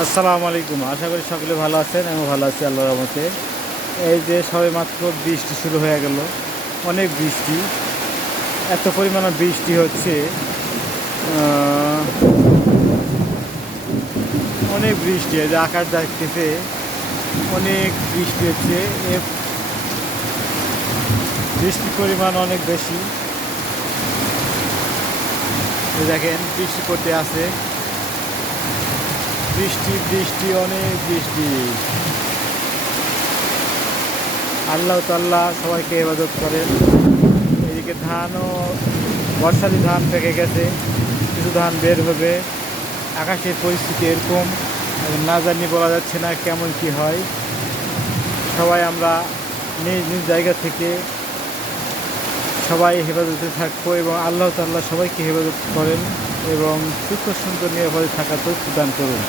আসসালামু আলাইকুম। আশা করি সকলে ভালো আছেন। আমি ভালো আছি আল্লাহর রহমতে। এই যে সবেমাত্র বৃষ্টি শুরু হয়ে গেল, অনেক বৃষ্টি, এত পরিমাণে বৃষ্টি হচ্ছে, আহ, অনেক বৃষ্টি। এই যে আকাশ দেখতেছে, অনেক বৃষ্টি হচ্ছে। এ বৃষ্টির পরিমাণ অনেক বেশি। এই দেখেন বৃষ্টি পড়তে আছে, বৃষ্টি বৃষ্টি অনেক বৃষ্টি। আল্লাহ তাআলা সবাইকে ইবাদত করেন। এদিকে ধানও, বর্ষালি ধান পেকে গেছে, কিছু ধান বের হবে। আকাশের পরিস্থিতি এরকম, এখন না জানি, বলা যাচ্ছে না কেমন কি হয়। সবাই আমরা নিজ নিজ জায়গা থেকে সবাই হেফাজতে থাকবো এবং আল্লাহ তাআলা সবাইকে হেফাজত করেন এবং সুখ সুন্দর নিরাপদে থাকার তৌফিক দান করুন।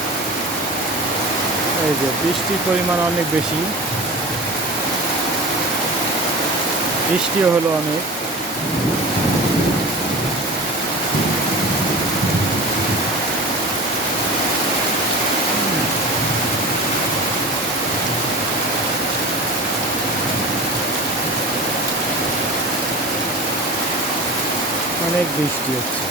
এই যে বৃষ্টির পরিমাণ অনেক বেশি, বৃষ্টিও হলো অনেক। অনেক বৃষ্টি হচ্ছে।